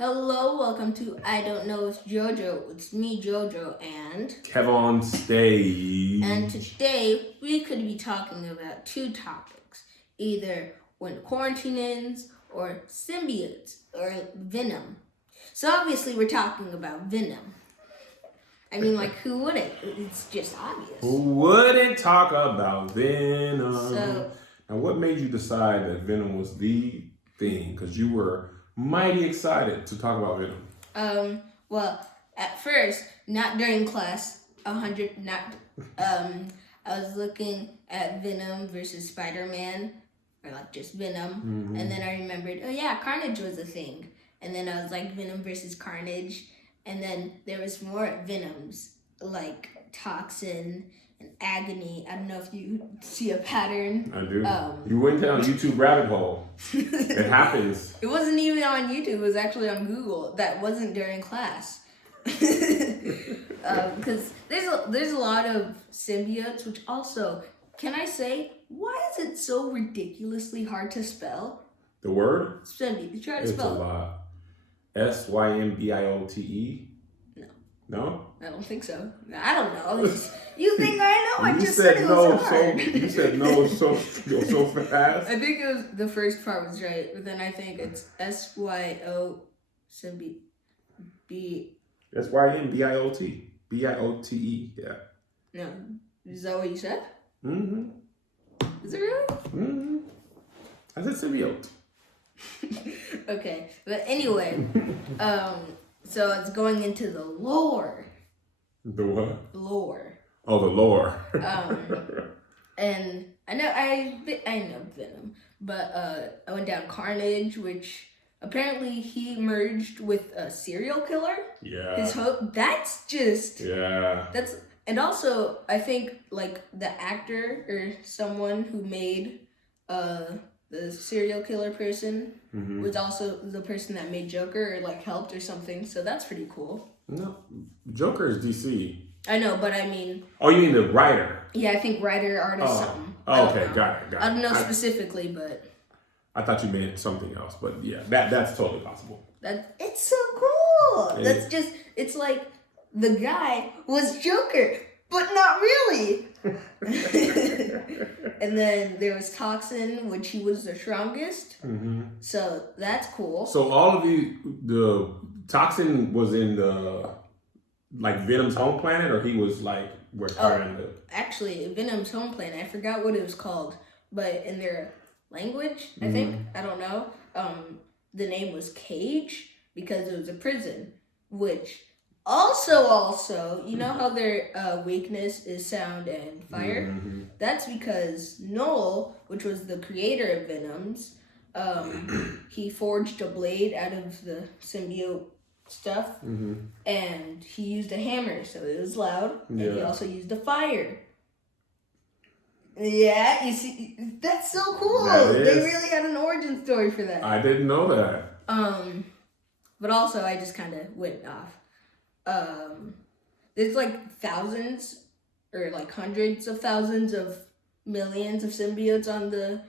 Hello, welcome to I Don't Know It's JoJo. It's me, JoJo, and Kevin on stage. And today we could be talking about two topics: either when quarantine ends, or symbiotes, or Venom. So obviously we're talking about Venom. I mean, like, who wouldn't? It's just obvious. Who wouldn't talk about Venom? So, now, what made you decide that Venom was the thing? Because you were mighty excited to talk about Venom. Well, at first, not during class, I was looking at Venom versus Spider-Man, or like just Venom, and then I remembered, oh yeah, Carnage was a thing, and then I was like Venom versus Carnage, and then there was more Venoms, like Toxin and Agony. I don't know if you see a pattern. I do. You went down YouTube rabbit hole. It happens. It wasn't even on YouTube. It was actually on Google. That wasn't during class. Because there's a lot of symbiotes, which also, can I say, why is it so ridiculously hard to spell? The word? Symbiote. Try to It's spell a it. lot. Symbiote? No. No? I don't think so. I don't know. You think I know? I You just said said it no was hard. you said no so fast. I think it was the first part was right, but then I think it's SYO symbi B. Symbiote. BIOTE. Yeah. No, is that what you said? Mm-hmm. Is it really? Mm-hmm. I said symbiote. Okay, but anyway, so it's going into the lore. The what? Lore. Oh, the lore. And I know Venom, but I went down Carnage, which apparently he merged with a serial killer. Yeah. His hope. That's just. Yeah. And also I think like the actor or someone who made the serial killer person was also the person that made Joker or like helped or something. So that's pretty cool. No, Joker is DC. I know, but I mean. Oh, you mean the writer? Yeah, I think writer, artist, something. Oh, okay, got it. I don't know specifically, but. I thought you meant something else, but yeah, that's totally possible. It's so cool. It's like the guy was Joker, but not really. And then there was Toxin, which he was the strongest. So that's cool. So all of the Toxin was in the like Venom's home planet, or he was like where Spider-Man lived? Actually, Venom's home planet. I forgot what it was called, but in their language, I think, I don't know. The name was Cage because it was a prison, which also, you know how their weakness is sound and fire? That's because Noel, which was the creator of Venoms, he forged a blade out of the symbiote stuff, and he used a hammer, so it was loud, and he also used a fire. Yeah, you see, that's so cool. They really had an origin story for that. I didn't know that. But also I just kind of went off. There's like thousands or like hundreds of thousands of millions of symbiotes on their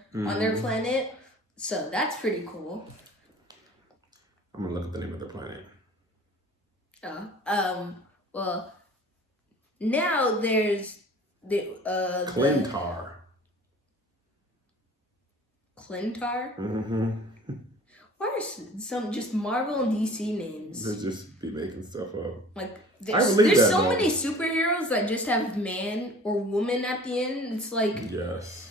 planet, so that's pretty cool. I'm gonna look at the name of the planet. Well, now there's the Clintar. Clintar? Why are some just Marvel and DC names? They just be making stuff up. Like there's so many superheroes that just have man or woman at the end. It's like, yes.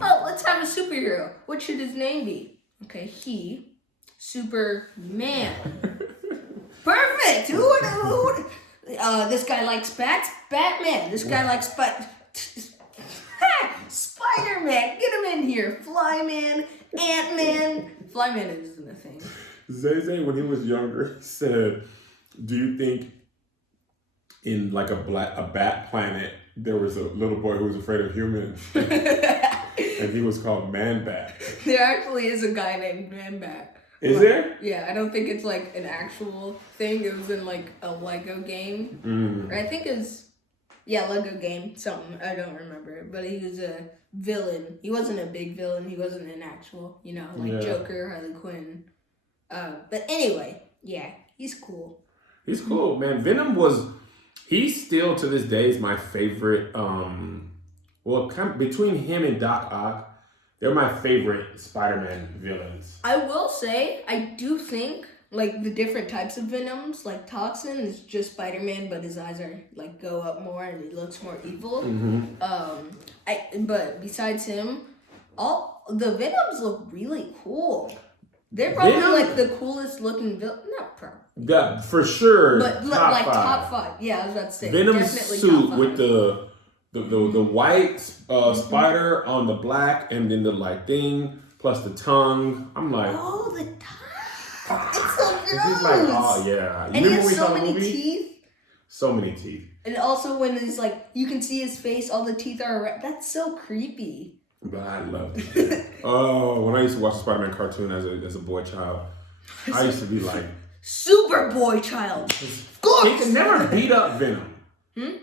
Oh, let's have a superhero. What should his name be? Okay, he, Superman. Perfect. Who would? This guy likes bats. Batman. This guy likes Spider-Man. Get him in here. Flyman. Ant-Man. Flyman isn't a thing. Zay, when he was younger, said, "Do you think in like a bat planet there was a little boy who was afraid of humans, and he was called Man Bat?" There actually is a guy named Man Bat. Is there? Yeah, I don't think it's like an actual thing. It was in like a Lego game. Or I think it's, Lego game, something. I don't remember. But he was a villain. He wasn't a big villain. He wasn't an actual, like Joker, Harley Quinn. But anyway, Yeah, he's cool. He's cool, man. Venom was. He's still to this day is my favorite. Well, between him and Doc Ock, they're my favorite Spider-Man villains. I will say, I do think like the different types of Venoms, like Toxin is just Spider-Man, but his eyes are like go up more and he looks more evil. But besides him, all the Venoms look really cool. They're probably like the coolest looking villain. Not probably. Yeah, for sure. But top five. Yeah, I was about to say. Venom's suit with the white spider on the black and then the like thing plus the tongue. I'm like, oh, the tongue. It's so gross. He's like, oh yeah. And he has so many teeth. So many teeth. And also when it's like you can see his face, all the teeth are around. That's so creepy. But I loved it. Oh, when I used to watch the Spider-Man cartoon as a boy child, I used to be like, super boy child. He could never beat up Venom.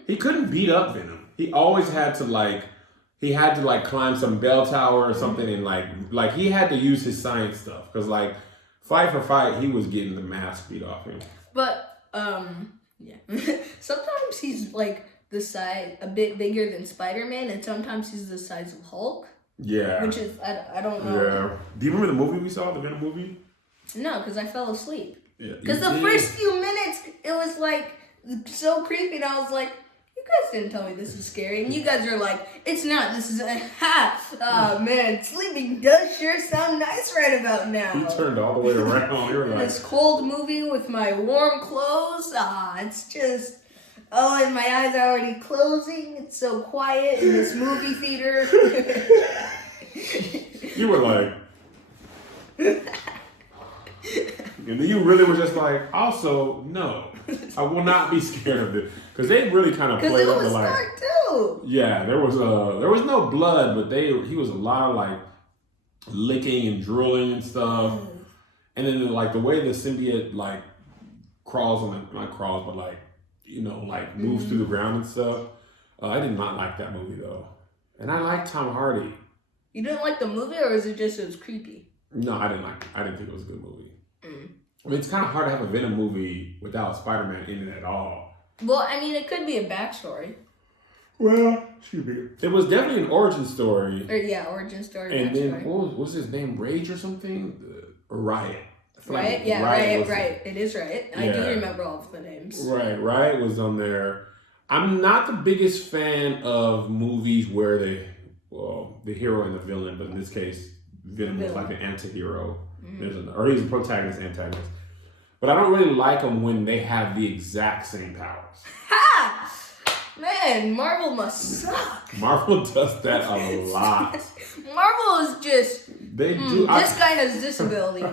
He couldn't beat up Venom. He always had to climb some bell tower or something and like he had to use his science stuff because like fight for fight he was getting the mask beat off him. But yeah, sometimes he's like the size a bit bigger than Spider-Man, and sometimes he's the size of Hulk. Yeah, which is I don't know. Yeah, do you remember the movie we saw, the Venom movie? No, because I fell asleep. Yeah, because the first few minutes it was like so creepy, and I was like, you guys didn't tell me this is scary, and you guys are like, it's not. This is oh man, sleeping does sure sound nice right about now. He turned all the way around. You're like, this cold movie with my warm clothes. It's just. Oh, and my eyes are already closing. It's so quiet in this movie theater. You were like, and you really were just like, also, no, I will not be scared of it. Because they really kind of played up the like. Dark too. Yeah, there was no blood, but he was a lot of like licking and drooling and stuff. And then like the way the symbiote like crawls on not crawls, but like, you know, like moves through the ground and stuff. I did not like that movie though. And I like Tom Hardy. You didn't like the movie, or is it just it was creepy? No, I didn't think it was a good movie. I mean, it's kind of hard to have a Venom movie without Spider-Man in it at all. Well, I mean, it could be a backstory. Well, should be. It was definitely an origin story. Origin story. And then what was his name? Rage or something? Or Riot. Right? Yeah, Riot. It is Riot. Yeah. I do remember all of the names. Right. Riot was on there. I'm not the biggest fan of movies where the hero and the villain, but in this case, Venom was like an anti-hero. Or he's a protagonist, antagonist. But I don't really like them when they have the exact same powers. Ha! Man, Marvel must suck. Marvel does that a lot. Marvel is just... They do. This guy has this ability.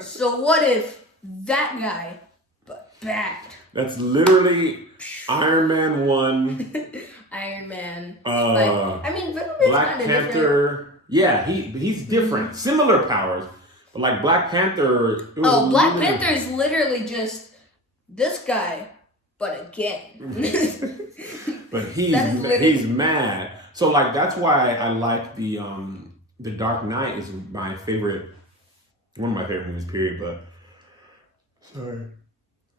So what if that guy, but bad? That's literally Iron Man 1. Iron Man. I mean, Venom is Black Panther. Different. Yeah, he's different. Similar powers. But like Black Panther. Black Panther is literally just this guy, but again. But he's mad. So like that's why I like the Dark Knight is my favorite. One of my favorite movies, period,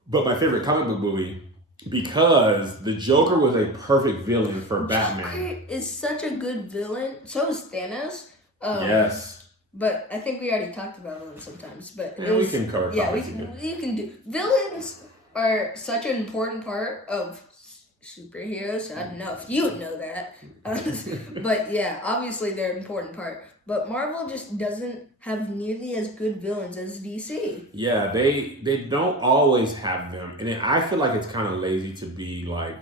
but my favorite comic book movie because the Joker was a perfect villain for Batman. Joker is such a good villain. So is Thanos. Yes. But I think we already talked about villains sometimes. But we can cover. Yeah, we can do. Villains are such an important part of superheroes. I don't know if you would know that, but yeah, obviously they're an important part. But Marvel just doesn't have nearly as good villains as DC. Yeah, they don't always have them. And I feel like it's kind of lazy to be like...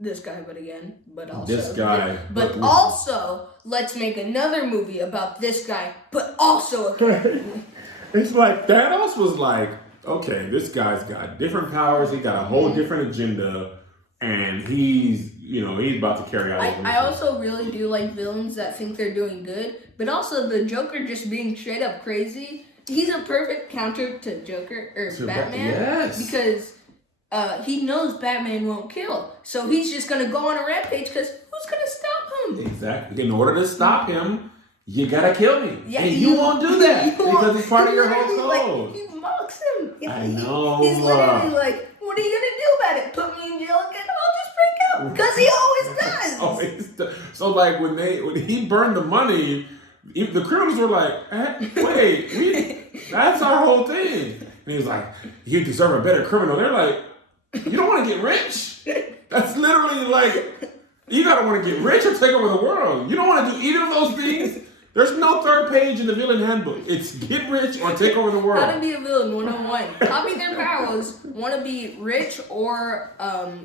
This guy, but again. But also... This guy. But also, let's make another movie about this guy, but also again. It's like, Thanos was like, okay, this guy's got different powers. He got a whole different agenda. And he's about to carry out. I also really do like villains that think they're doing good, but also the Joker just being straight up crazy. He's a perfect counter to Joker or Batman. Yes. Because he knows Batman won't kill, so he's just gonna go on a rampage. Because who's gonna stop him? Exactly. In order to stop him, you gotta kill me. Yeah, and you won't do that because it's part of your whole code. He mocks him. I know. He's literally like, what are you gonna do about it? Put me in jail again? I'll just break out. Because he always does. So like when he burned the money, the criminals were like, wait, that's our whole thing. And he was like, you deserve a better criminal. They're like, you don't want to get rich? That's literally like, you gotta want to get rich or take over the world. You don't want to do either of those things. There's no third page in the villain handbook. It's get rich or take over the world. How to be a villain 101. Copy their powers. Want to be rich or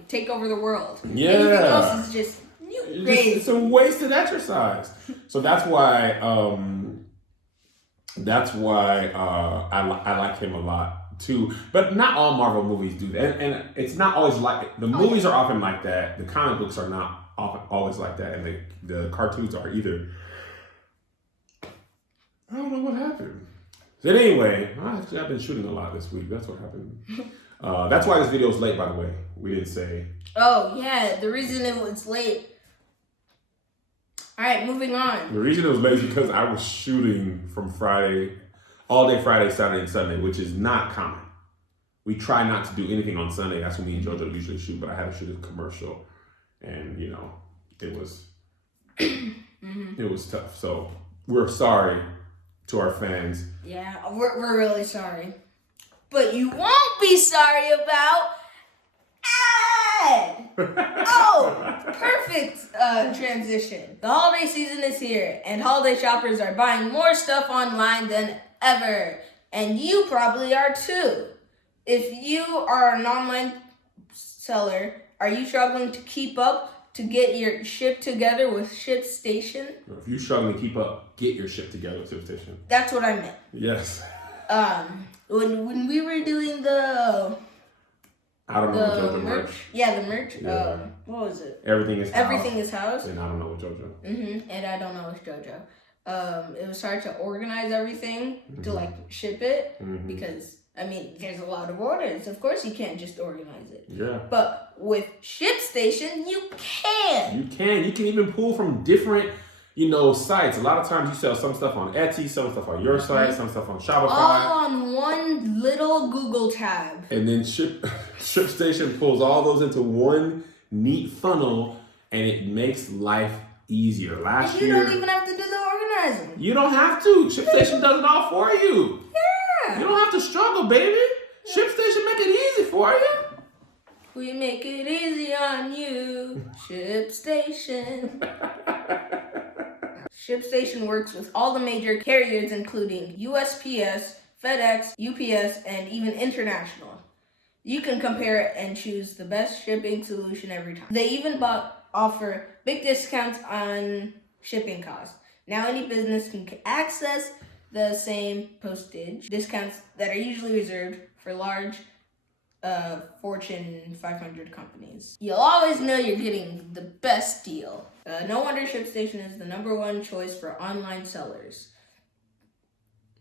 take over the world. Yeah. Anything else is just crazy. It's a wasted exercise. So that's why I like him a lot too. But not all Marvel movies do that, and it's not always like the movies are often like that. The comic books are not often always like that, and the cartoons are either. I don't know what happened. So anyway, I've been shooting a lot this week. That's what happened. That's why this video is late, by the way. We didn't say. Oh, yeah. The reason it was late. All right, moving on. The reason it was late is because I was shooting from all day Friday, Saturday, and Sunday, which is not common. We try not to do anything on Sunday. That's when me and JoJo usually shoot, but I had to shoot a commercial. And, it was, it was tough. So we're sorry to our fans. Yeah, we're really sorry. But you won't be sorry about ad! Oh, perfect transition. The holiday season is here, and holiday shoppers are buying more stuff online than ever. And you probably are too. If you are an online seller, are you struggling to keep up to get your ship together with ShipStation? If you're struggling to keep up, get your ship together with ShipStation. That's what I meant. Yes. When we were doing the I don't know what JoJo merch. Yeah, the merch. Yeah. What was it? Everything is house. And I don't know what JoJo. And I don't know what's JoJo. It was hard to organize everything to like ship it because there's a lot of orders. Of course, you can't just organize it. Yeah. But with ShipStation, you can. You can. You can even pull from different, sites. A lot of times you sell some stuff on Etsy, some stuff on your site, some stuff on Shopify. All on one little Google tab. And then ShipStation pulls all those into one neat funnel, and it makes life easier. And you don't even have to do the organizing. You don't have to. ShipStation does it all for you. Yeah. You don't have to struggle, baby. ShipStation make it easy for you. We make it easy on you. ShipStation. ShipStation works with all the major carriers, including USPS, FedEx, UPS, and even international. You can compare and choose the best shipping solution every time. They even offer big discounts on shipping costs. Now any business can access the same postage discounts that are usually reserved for large Fortune 500 companies. You'll always know you're getting the best deal. No wonder ShipStation is the #1 choice for online sellers.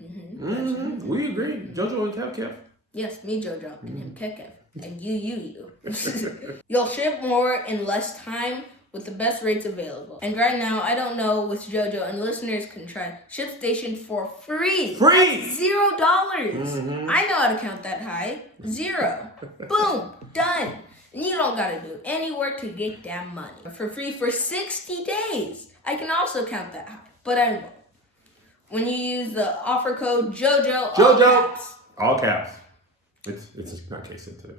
We agree. JoJo and Kev. Yes, me, JoJo, and him, Kev. And you. You'll ship more in less time with the best rates available. And right now, I don't know with JoJo, and listeners can try ShipStation for free. That's $0. I know how to count that high. 0. Boom. Done. And you don't gotta do any work to get that money. For free for 60 days. I can also count that high, but I won't. When you use the offer code JoJo, all caps. It's not case sensitive.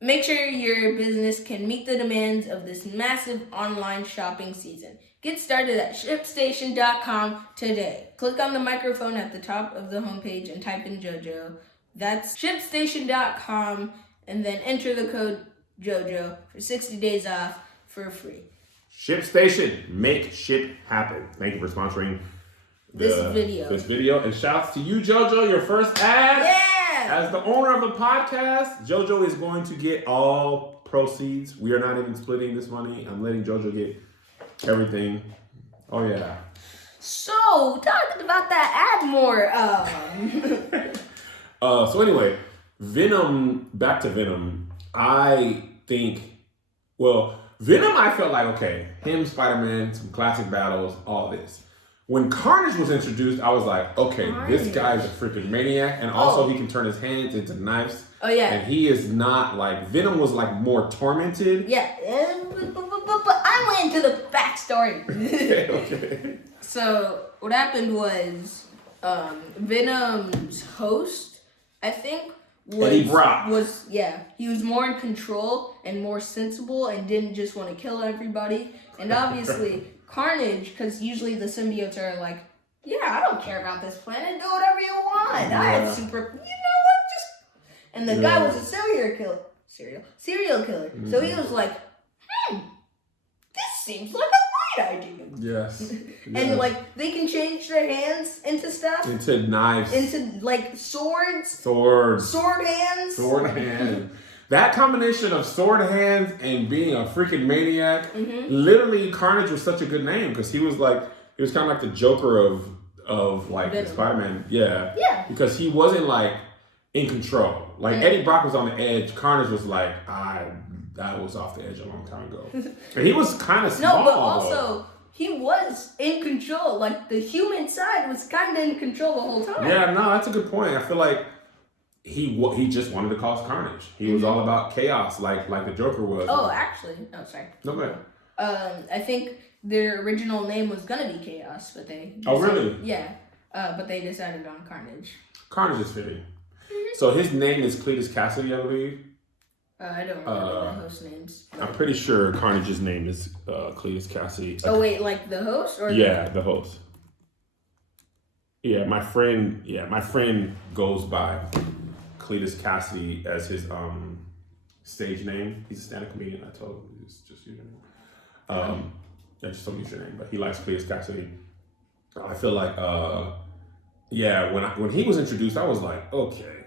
Make sure your business can meet the demands of this massive online shopping season. Get started at ShipStation.com today. Click on the microphone at the top of the homepage and type in JoJo. That's ShipStation.com, and then enter the code JoJo for 60 days off for free. ShipStation, make ship happen. Thank you for sponsoring this video. And shouts to you, JoJo, your first ad. Yeah! As the owner of the podcast, JoJo is going to get all proceeds. We are not even splitting this money. I'm letting JoJo get everything. Oh, yeah. So, talking about that ad more. So anyway, Venom, back to Venom. I think, Venom I felt like, okay, him, Spider-Man, some classic battles, all this. when Carnage was introduced, I was like, okay, this guy's a freaking maniac, and also he can turn his hands into knives. Oh yeah. And he is not like Venom was like more tormented. Yeah, but I went into the backstory. Okay. So what happened was, Venom's host, I think, Eddie Brock. He was more in control and more sensible and didn't just want to kill everybody. And obviously, Carnage, because usually the symbiotes are like, yeah, I don't care about this planet. Do whatever you want. Yeah. I have super. You know what? Just. And the guy was a serial killer. Mm-hmm. So he was like, this seems like a right idea. Yes. And like they can change their hands into stuff. Into knives. Into like swords. Sword hands. Sword hands. That combination of sword hands and being a freaking maniac, literally Carnage was such a good name because he was kind of like the Joker of like Spider-Man. Yeah. Yeah. Because he wasn't like in control. Like Eddie Brock was on the edge. Carnage was like, I was off the edge a long time ago. And he was kind of small. No, but also he was in control. Like the human side was kind of in control the whole time. Yeah, no, that's a good point. I feel like he just wanted to cause carnage. He was all about chaos, like the Joker was. Oh, actually, sorry. No, go ahead. I think their original name was gonna be Chaos, but they decided, oh really? Yeah, but they decided on Carnage. Carnage is fitting. So his name is Cletus Cassidy, I believe. I don't remember the host names. I'm pretty sure Carnage's name is Cletus Cassidy. Oh wait, like the host or the host. Yeah, my friend goes by Cletus Cassidy as his stage name. He's a stand-up comedian. I told him it's just username. I just told me your name, but he likes Cletus Cassidy. I feel like when he was introduced, I was like, okay,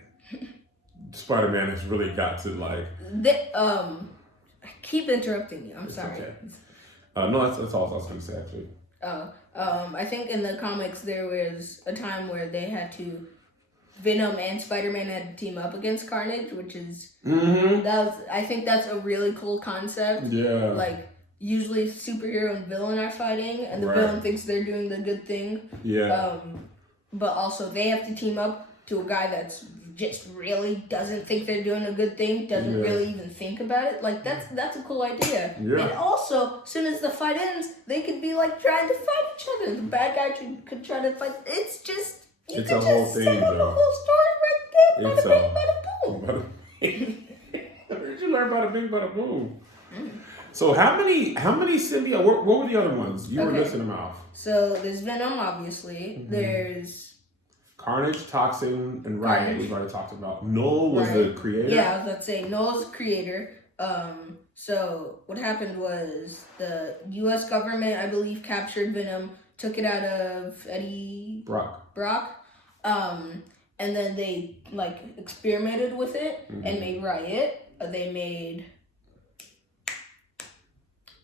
Spider-Man has really got to like. I keep interrupting you. I'm sorry. Okay. No, that's all I was going to say actually. I think in the comics there was a time where they had to. Venom and Spider-Man had to team up against Carnage, which is I think that's a really cool concept. Yeah. Like usually superhero and villain are fighting, and the villain thinks they're doing the good thing. Yeah. But also they have to team up to a guy that's just really doesn't think they're doing a good thing, doesn't really even think about it. Like that's a cool idea. Yeah. And also, as soon as the fight ends, they could be like trying to fight each other. The bad guy could try to fight. It's just. It's a whole thing, though. The whole story right there. Bada bing, bada boom. Where did you learn bada bing, bada boom? So how many symbiote? What were the other ones? You were listing them off. So there's Venom, obviously. There's Carnage, Toxin, and Riot. We've already talked about. Noel was the creator. Yeah, I was about to say Noel's the creator. So what happened was the U.S. government, I believe, captured Venom, took it out of Eddie Brock. And then they like experimented with it and made Riot. They made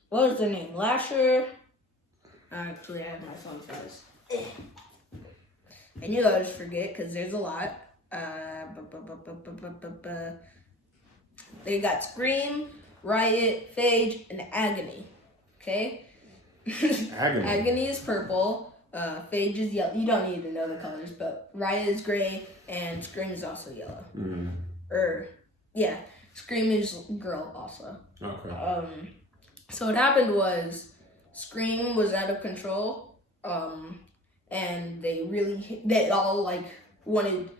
what was their name? Lasher. Actually, I have my phone size. I knew I would forget because there's a lot. They got Scream, Riot, Phage, and Agony. Okay. Agony is purple. Phage is yellow. You don't need to know the colors, but Riot is gray and Scream is also yellow. Scream is girl also. Okay. So what happened was Scream was out of control, and they all like wanted.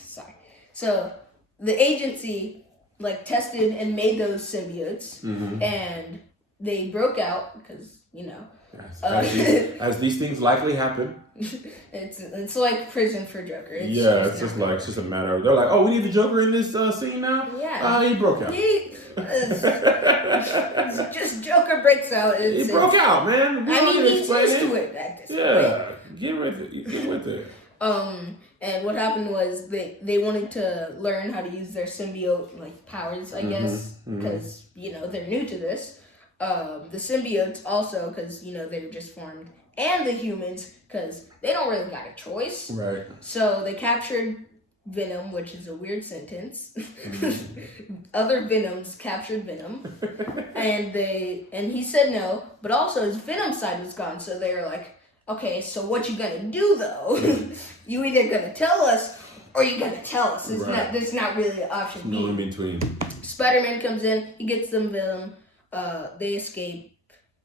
Sorry. So the agency like tested and made those symbiotes, and they broke out because as these things likely happen. It's like prison for Joker. It's just a matter of they're like, oh, we need the Joker in this scene now. Yeah. He broke out. Just Joker breaks out. He broke out, man. He's used to it at this point. Get with it. And what happened was they wanted to learn how to use their symbiote like powers, I guess, because they're new to this. The symbiotes also because they're just formed, and the humans because they don't really got a choice. Right. So they captured Venom, which is a weird sentence. Other Venoms captured Venom, and he said no. But also his Venom side was gone, so they were like, Okay, so what you gonna do though? You either gonna tell us or you gonna tell us. There's not really an option. No in between. Spider-Man comes in, he gets them Venom, they escape,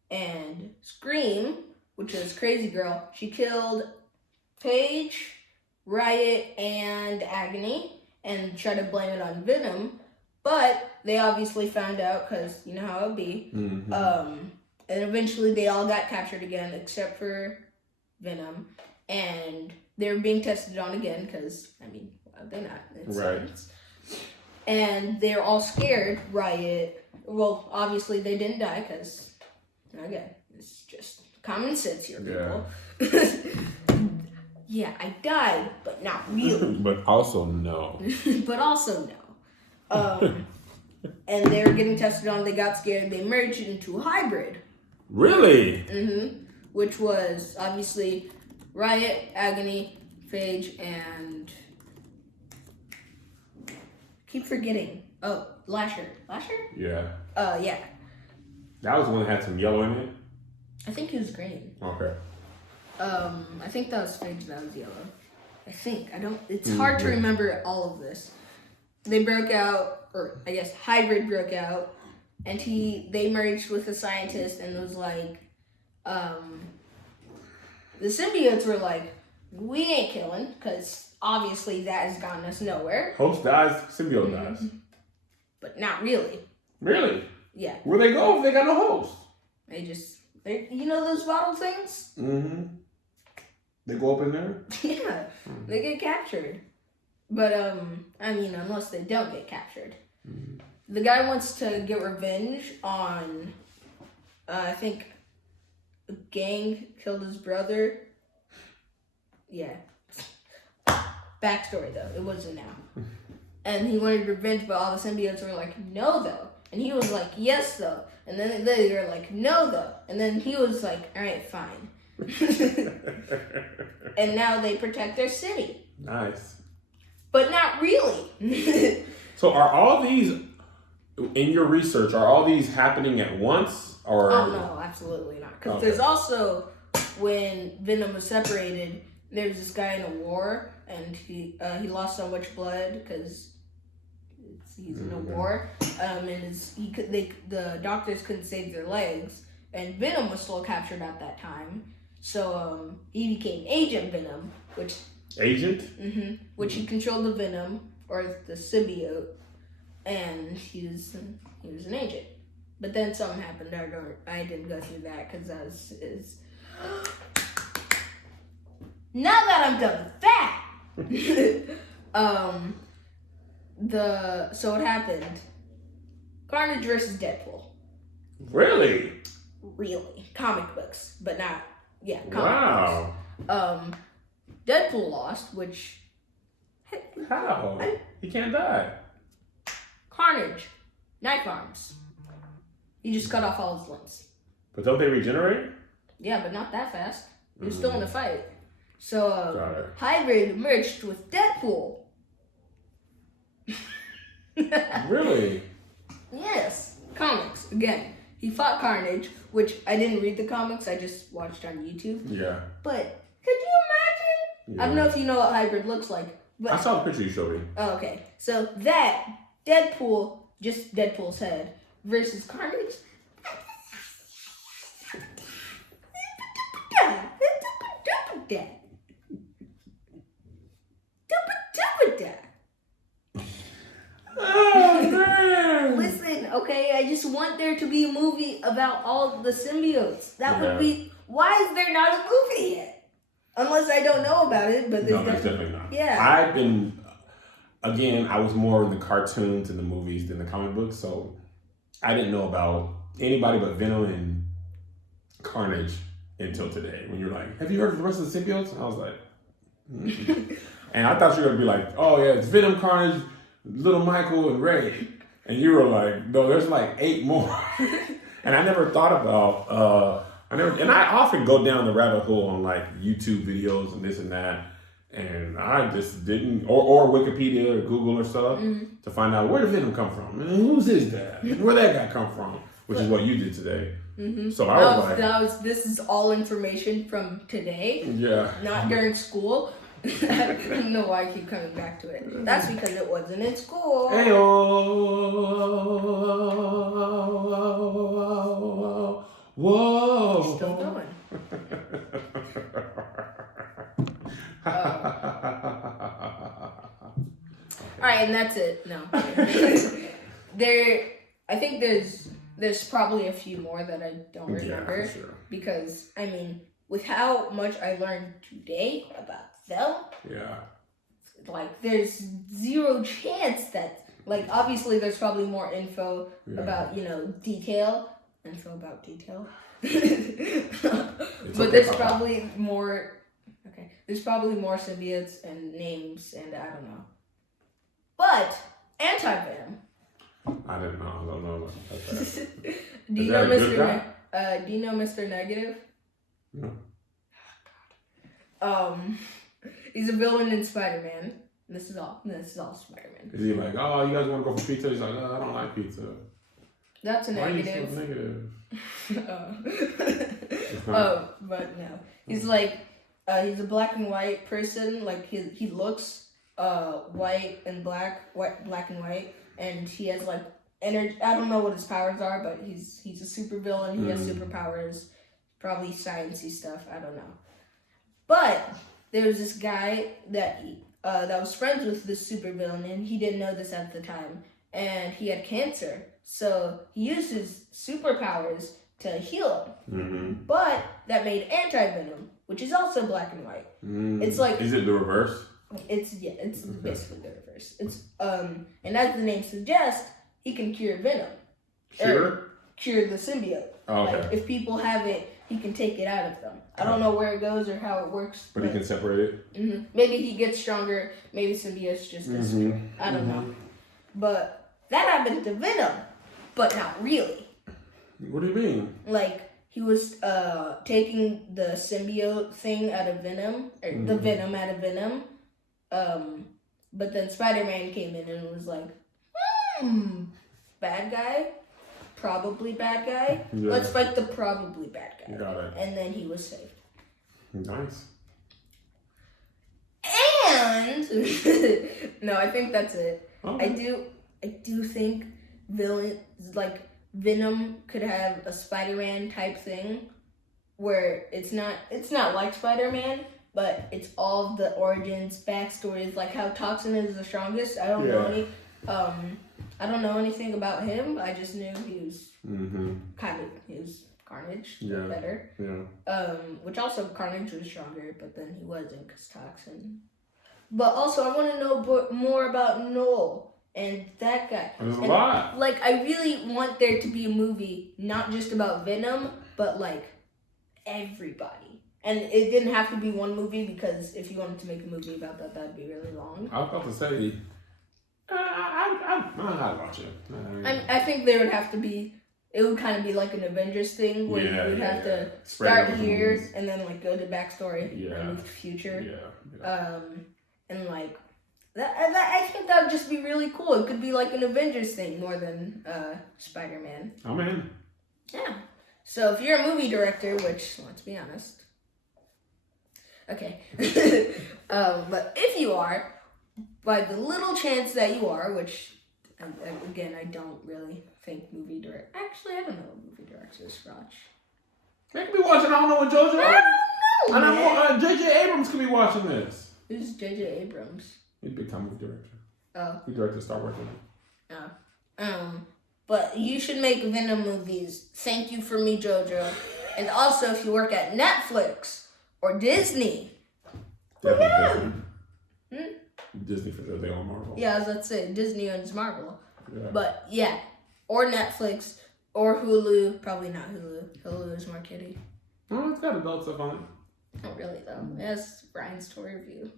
and Scream, which is Crazy Girl, she killed Paige, Riot, and Agony, and tried to blame it on Venom, but they obviously found out, because you know how it would be, and eventually they all got captured again, except for Venom, and they were being tested on again, because, I mean, why would they not? It's science. And they're all scared, Riot. Well, obviously they didn't die, because, again, it's just common sense here, people. Yeah, I died, but not really. But also no. But also no. And they were getting tested on, they got scared, they merged into a hybrid. Really? Which was, obviously, Riot, Agony, Paige, and... Keep forgetting. Oh, Lasher. Lasher? Yeah. Yeah. That was the one that had some yellow in it? I think it was green. Okay. I think that was Paige that was yellow. I think. It's hard to remember all of this. They broke out, or I guess Hybrid broke out, and they merged with a scientist, and it was like, the symbiotes were like, we ain't killing, because obviously that has gotten us nowhere. Host dies, symbiote dies. But not really. Really? Yeah. Where they go if they got no host? They you know those bottle things? They go up in there? Yeah. They get captured. But, I mean, unless they don't get captured. The guy wants to get revenge on, I think, a gang killed his brother. Yeah. Backstory, though. It wasn't now. And he wanted revenge, but all the symbiotes were like, no, though. And he was like, yes, though. And then they were like, no, though. And then he was like, all right, fine. And now they protect their city. Nice. But not really. So are all these, in your research, are all these happening at once? Or? Oh, no, absolutely not. Because there's also, when Venom was separated, there's this guy in a war, and he lost so much blood because he's in a war, and the doctors couldn't save their legs, and Venom was still captured at that time, so he became Agent Venom, which he controlled the Venom or the symbiote, and he was an agent. But then something happened. I didn't go through that because that is. Now that I'm done with that, so what happened? Carnage versus Deadpool. Really? Really, comic books, but not comic wow. books. Deadpool lost, which how he can't die. Carnage, knife arms. He just cut off all his limbs. But don't they regenerate? Yeah, but not that fast. He was still in the fight. So, Hybrid merged with Deadpool. Really? Yes. Comics. Again, he fought Carnage, which I didn't read the comics. I just watched on YouTube. Yeah. But, could you imagine? Yeah. I don't know if you know what Hybrid looks like. But I saw the picture you showed me. Oh, okay. So, that, Deadpool, just Deadpool's head, versus Carnage. Oh, man. Listen, okay, I just want there to be a movie about all the symbiotes. That would be. Why is there not a movie yet? Unless I don't know about it, but there's definitely not. Yeah. I was more in the cartoons and the movies than the comic books, so I didn't know about anybody but Venom and Carnage until today. When you're like, have you heard of the rest of the symbiotes? And I was like, and I thought you were going to be like, oh yeah, it's Venom, Carnage, Little Michael, and Ray. And you were like, no, there's like 8 more. And I never thought about, and I often go down the rabbit hole on like YouTube videos and this and that. And I just didn't, or Wikipedia or Google or stuff to find out where did Venom come from? And who's his dad? And where that guy come from? Which is what you did today. So I was like, this is all information from today. Yeah. Not during school. I don't know why I keep coming back to it. That's because it wasn't in school. Whoa. Still going. Alright, and that's it. No. I think there's probably a few more that I don't remember. Yeah, for sure. Because, I mean, with how much I learned today about them, like, there's zero chance that, like, obviously there's probably more info about, detail. Info about detail. But there's probably more, there's probably more symbiotes and names, and I don't know. But, Anti-venom. I don't know about that. Do you know Mr. Negative? No. He's a villain in Spider-Man. This is all Spider-Man. Is he like, oh, you guys want to go for pizza? He's like, no, I don't like pizza. That's a negative. Why are you so negative? But no. He's like, he's a black and white person. Like he looks white and black and white, and he has like energy. I don't know what his powers are, but he's a super villain. He has superpowers, probably sciencey stuff. I don't know. But there was this guy that was friends with this super villain, and he didn't know this at the time, and he had cancer. So he used his superpowers to heal him. But that made anti-venom, which is also black and white. It's like, is it the reverse? It's basically the reverse. It's and as the name suggests, he can cure venom. Cure the symbiote. Oh, okay. Like if people have it, he can take it out of them. I don't know where it goes or how it works. But he can separate it? Maybe he gets stronger. Maybe symbiotes just disappear. I don't know. But that happened to Venom, but not really. What do you mean? Like, he was taking the symbiote thing out of Venom, or the venom out of Venom. But then Spider-Man came in and was like, bad guy? Probably bad guy? Yeah. Let's fight the probably bad guy. Got it. And then he was saved. Nice. And no, I think that's it. Okay. I do think Venom could have a Spider-Man type thing where it's not like Spider-Man, but it's all the origins, backstories, like how Toxin is the strongest. I don't know anything about him. I just knew he was he was Carnage, better. Yeah. Which also Carnage was stronger, but then he wasn't because Toxin. But also I want to know more about Noel and that guy. There's a lot. Like, I really want there to be a movie not just about Venom, but like everybody. And it didn't have to be one movie, because if you wanted to make a movie about that, that'd be really long. I was about to say, I'd watch it. I think there would have to be, it would kind of be like an Avengers thing, where you would have to start here and then like go to backstory and move to future. And like, I think that would just be really cool. It could be like an Avengers thing more than Spider-Man. I'm in. Yeah. So if you're a movie director, which, let's be honest. Okay. But if you are, by the little chance that you are, which, again, I don't really think movie direct. Actually, I don't know what movie directors watch. They could be watching, I don't know what JoJo. I don't know. And J.J. Abrams could be watching this. Who's J.J. Abrams? He's a big time movie director. Oh. He directed Star Wars. But you should make Venom movies. Thank you for me, JoJo. And also, if you work at Netflix or Disney. Definitely Disney. Disney for sure. They own Marvel. Yeah, I was about to say, Disney owns Marvel. Yeah. But yeah, or Netflix or Hulu. Probably not Hulu. Hulu is more kiddie. Oh, it's got adult stuff on it. Not really, though. It has Brian's Toy Review.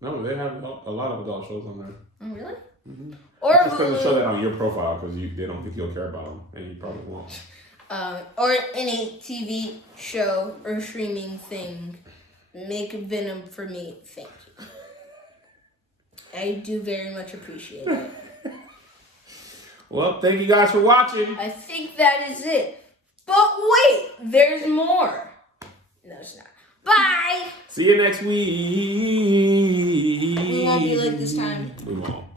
No, they have a lot of adult shows on there. Oh, really? Mm-hmm. Or just because show that on your profile, because they don't think you'll care about them, and you probably won't. Or any TV show or streaming thing, make Venom for me. Thank you. I do very much appreciate it. Well, thank you guys for watching. I think that is it. But wait, there's more. No, it's not. Bye. See you next week. We won't be late this time. We won't.